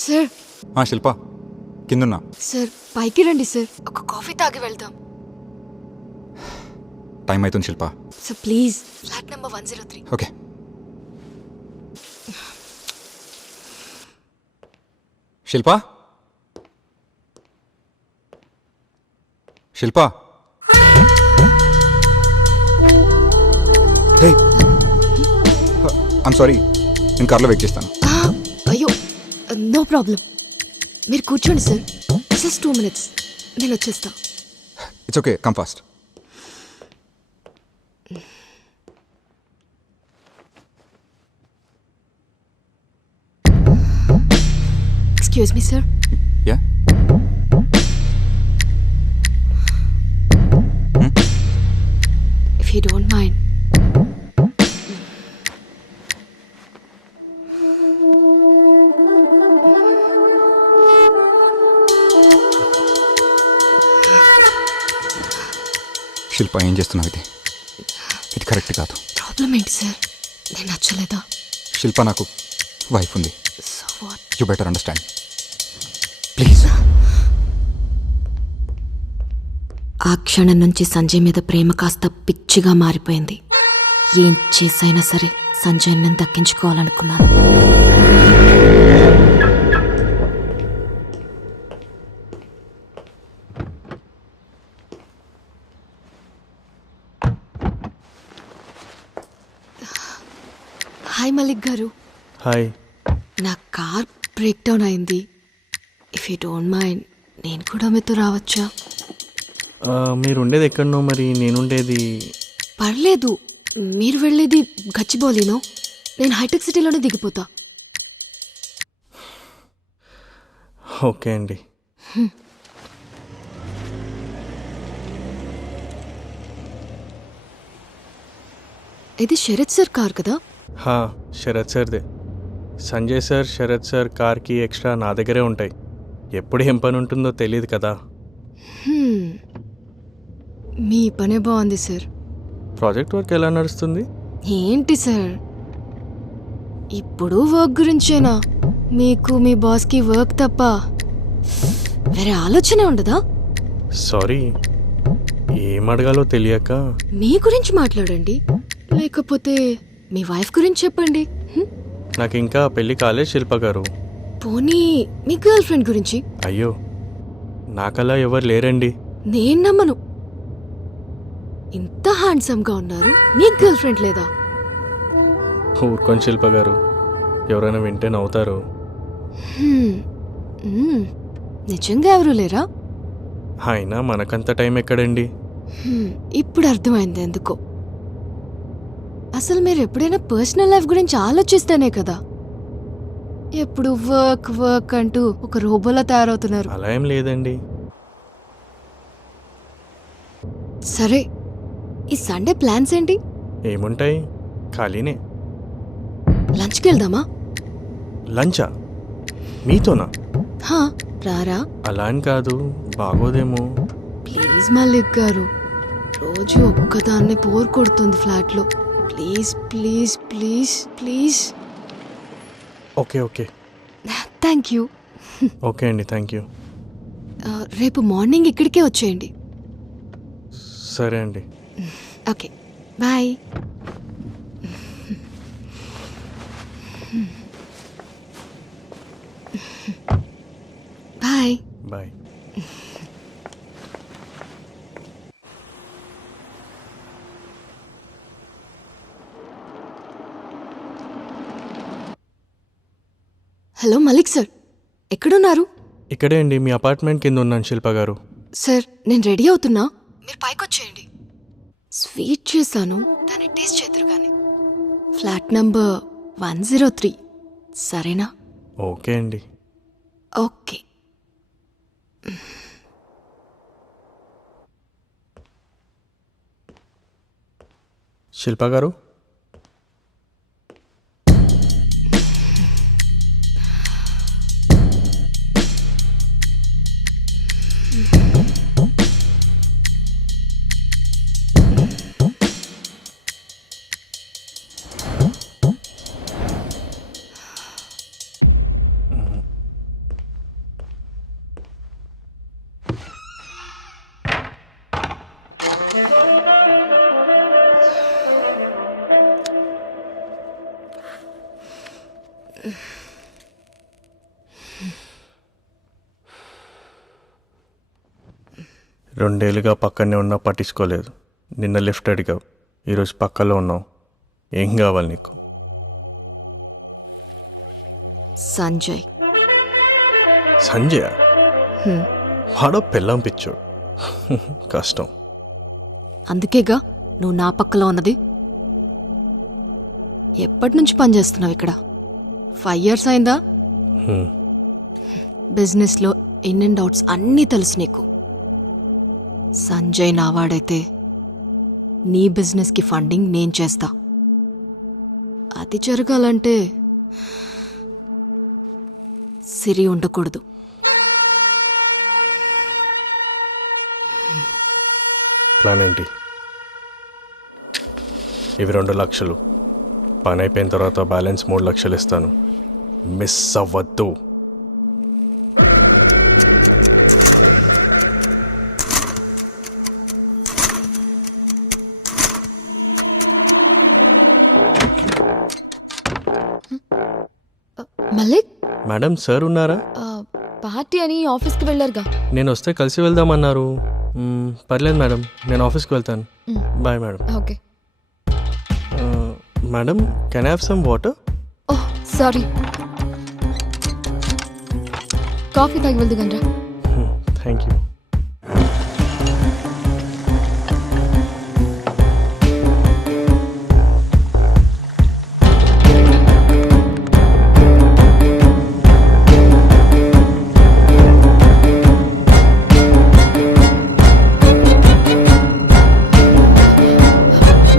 Sir శిల్ప కిందున్నా. Sir పైకి రండి sir, ఒక కాఫీ తాగి వెళ్దాం. టైం అవుతుంది Shilpa. Sir please, flat number 103. Okay. Shilpa Shilpa hey, I'm sorry, నేను కార్లో వెయిట్ చేస్తాను. అయ్యో నో ప్రాబ్లం, మీరు కూర్చోండి సార్. జస్ట్ 2 minutes, నేను వచ్చేస్తా. It's okay, come fast. Excuse me sir. Ya, if you don't mind. Shilpa ఏం చేస్తున్నావు? ఇది కరెక్ట్ కాదు. ప్రాబ్లం ఏంటి సార్? నేను నచ్చలేదా? శిల్ప నాకు వైఫ్ ఉంది. So what? You better understand please. ఆ క్షణం నుంచి సంజయ్ మీద ప్రేమ కాస్త పిచ్చిగా మారిపోయింది. ఏం చేసైనా సరే సంజయ్ నేను దక్కించుకోవాలనుకున్నాను. హాయ్ మలిక్ గారు. హాయ్. నా కార్ బ్రేక్ డౌన్ అయింది. ఇఫ్ యూ డోంట్ మైండ్, నేను కూడా మీతో రావచ్చా? మీరు ఉండేది ఎక్కడనో, మరి నేనుండేది? పర్లేదు, మీరు వెళ్ళేది గచ్చిబౌలినో, నేను హైటెక్ సిటీలోనే దిగిపోతా. ఓకే అండి. ఇది శరత్ సార్ కార్ కదా? శరత్ సార్దే. సంజయ్ సార్, శరత్ సార్ కార్కి ఎక్స్ట్రా నా దగ్గరే ఉంటాయి. ఎప్పుడు ఏం పని ఉంటుందో తెలియదు కదా. మీ పనే బాగుంది సార్. ప్రాజెక్ట్ వర్క్ ఎలా నడుస్తుంది? ఏంటి సార్, ఇప్పుడు వర్క్ గురించేనా? మీకు మీ బాస్కి వర్క్ తప్ప వేరే ఆలోచనే ఉండదా? సారీ, ఏం అడగాలో తెలియక. మీ గురించి మాట్లాడండి, లేకపోతే మీ వైఫ్ గురించి చెప్పండి. నాకు ఇంకా పెళ్లి కాలేదు శిల్ప గారు. పోనీ మీ గర్ల్ ఫ్రెండ్ గురించి? అయ్యో, నాకలా ఎవరు లేరండి. నేను నమ్మను. ఇంత హ్యాండ్సమ్గా ఉన్నారు, మీ గర్ల్ ఫ్రెండ్ లేదా? ఊరుకోని శిల్ప గారు, ఎవరైనా వింటే నవ్వుతారు. నిజంగా ఎవరు లేరా? అయినా మనకంత టైం ఎక్కడండి. ఇప్పుడు అర్థమైంది ఎందుకో. అసలు మీరు ఎప్పుడైనా పర్సనల్ లైఫ్ గురించి ఆలోచిస్తేనే కదా ఎప్పుడు వర్క్ వర్క్ అంటూ ఒక రోబోలా తయారవుతున్నారు. అలా ఏం లేదండి. సరే, ఈ సండే ప్లాన్స్ ఏంటి? ఏముంటాయి, ఖాళీనే. లంచ్కి వెళ్దామా? లంచా? మీతోనా? రారా? అలా అని కాదు, బాగోదేమో. ప్లీజ్ మల్లిక్ గారు, రోజు ఒక్కదాన్ని బోర్ కొడుతుంది ఫ్లాట్లో. Please please please please. Okay okay. Thank you. Okay అండి, థ్యాంక్ యూ. రేపు మార్నింగ్ ఇక్కడికే వచ్చేయండి. సరే అండి. Okay, bye. Bye. Bye. Hello Malik sir, ఎక్కడున్నారు? ఇక్కడే అండి, మీ అపార్ట్మెంట్ కింద ఉన్నాను శిల్ప గారు. సార్ నేను రెడీ అవుతున్నా, మీరు పైకి వచ్చేయండి. స్వీట్ చేశాను, దాన్ని టేస్ట్ చేద్దరు కానీ. ఫ్లాట్ నంబర్ 103, సరేనా? ఓకే అండి. ఓకే. శిల్ప గారు, రెండేళ్ళుగా పక్కనే ఉన్నా పట్టించుకోలేదు. నిన్న లిఫ్ట్ అడిగావు, ఈరోజు పక్కలో ఉన్నావు. ఏం కావాలి నీకు? సంజయ్. సంజయ్ వాడో పెళ్ళం పిచ్చోడు. కష్టం. అందుకేగా నువ్వు నా పక్కలో ఉన్నది. ఎప్పటి నుంచి పనిచేస్తున్నావు ఇక్కడ? 5 years అయిందా? బిజినెస్లో ఇన్ అండ్ అవుట్స్ అన్నీ తెలుసు నీకు. సంజయ్ నావాడైతే నీ బిజినెస్కి ఫండింగ్ నేను చేస్తా. అది జరగాలంటే సిరి ఉండకూడదు. ప్లాన్ ఏంటి? ఇవి 2 లక్షలు. పని అయిపోయిన తర్వాత బ్యాలెన్స్ 3 లక్షలు ఇస్తాను. మిస్ అవ్వద్దు. మల్లిక్, మేడం, సార్ ఉన్నారా? పార్టీ అని ఆఫీస్కి వెళ్ళారుగా. నేను వస్తే కలిసి వెళ్దామన్నారు. పర్లేదు మేడం, నేను ఆఫీస్కి వెళ్తాను. Bye madam. Okay. Madam, can I have some water? Oh sorry, coffee తాగి వెళ్దు గండ్రా. Thank you.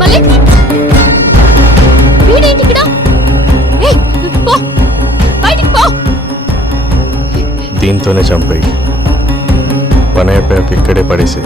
మల్లిక్, వీడేంటి ఇక్కడ? ఏయ్, పో, బయటికి పో. దీంతోనే చంపాయి. పని అయిపోయాక ఇక్కడే పడేసి.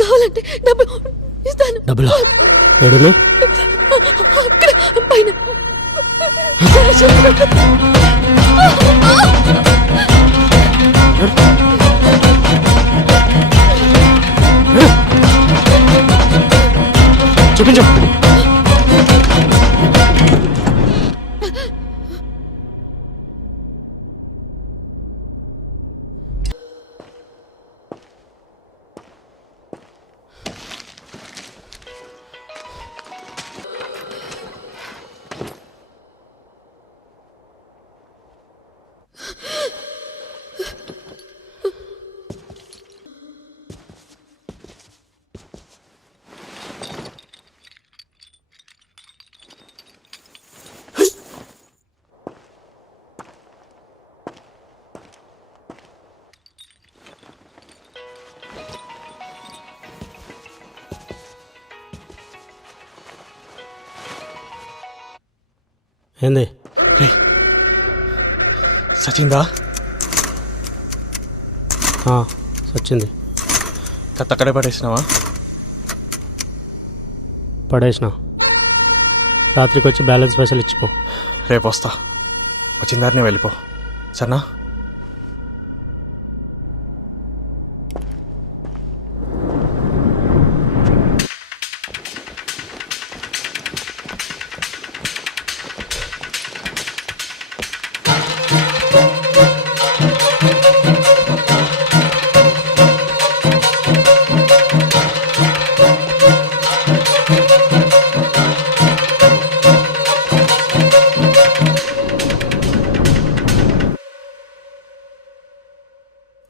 కావాలంటే డబ్బులు ఇస్తాను. డబ్బులా? ఏడులు? అక్కడ పైన. చూపించు. ఏంది? సచిందా? వచ్చింది. కత్త అక్కడే పడేసినావా? పడేసిన. రాత్రికి వచ్చి బ్యాలెన్స్ పైసలు ఇచ్చిపో. రేపు వస్తా. వచ్చిందారినే వెళ్ళిపో, సరేనా?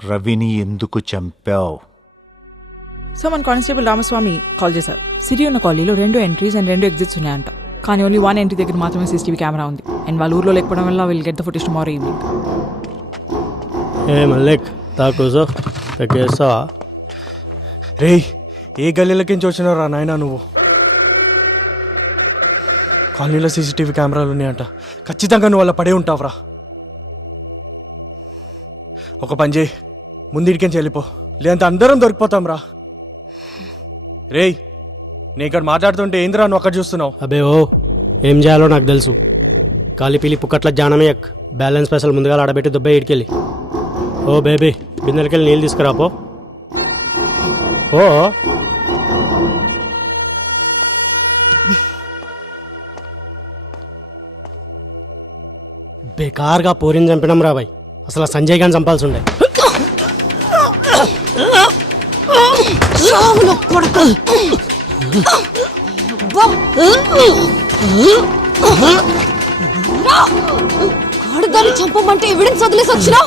రవిని ఎందుకు చంపావు? సో మన కానిస్టేబుల్ రామస్వామి కాల్ చేశారు. సిరి ఉన్న కాలనీలో 2 ఎంట్రీస్ అండ్ 2 ఎగ్జిట్స్ ఉన్నాయంట. కానీ ఓన్లీ వన్ ఎంట్రీ దగ్గర మాత్రమే సీసీటీవీ కెమెరా ఉంది. అండ్ వాళ్ళ ఊర్లో లేకపోవడం వల్ల will get the footage tomorrow evening. ఏ మల్లిక్ తా కూసో తగ్గేస్తావా? రేయ్, ఏ గల్లీలకించి వచ్చినావు రా నాయనా నువ్వు? కాలనీలో సీసీటీవీ కెమెరాలు ఉన్నాయంట. ఖచ్చితంగా నువ్వు అలా పడే ఉంటావురా. ఒక పని చేయి, ముందిడికించి వెళ్ళిపో, లేదంటే అందరం దొరికిపోతాం రా. రేయ్, నేను ఇక్కడ మాట్లాడుతుంటే ఏందిరా నువ్వు అక్కడ చూస్తున్నావు? అబే ఓ ఏం చేయాలో నాకు తెలుసు. కాలి పీలి పుక్కట్ల జానమే ఎక్ బ్యాలెన్స్ పైసలు ముందుగా ఆడబెట్టి దుబ్బే ఇడికెళ్ళి. ఓ బేబీ బిందెలకెళ్ళి నీళ్ళు తీసుకురాపో. ఓ బేకార్గా పోరిని చంపినాం రా బాయ్. అసలు ఆ సంజయ్ గారిని చంపాల్సి ఉండే. ఆడదాన్ని చంపమంటే ఎవిడెన్స్ వదిలేసి వచ్చినా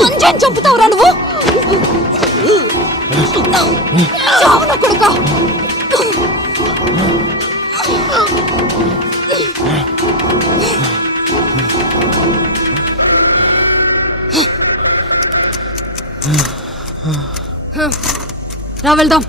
సంజయ్ చంపుతావురా నువ్వు? చావున కొడుకా. రా వెళ్దాం.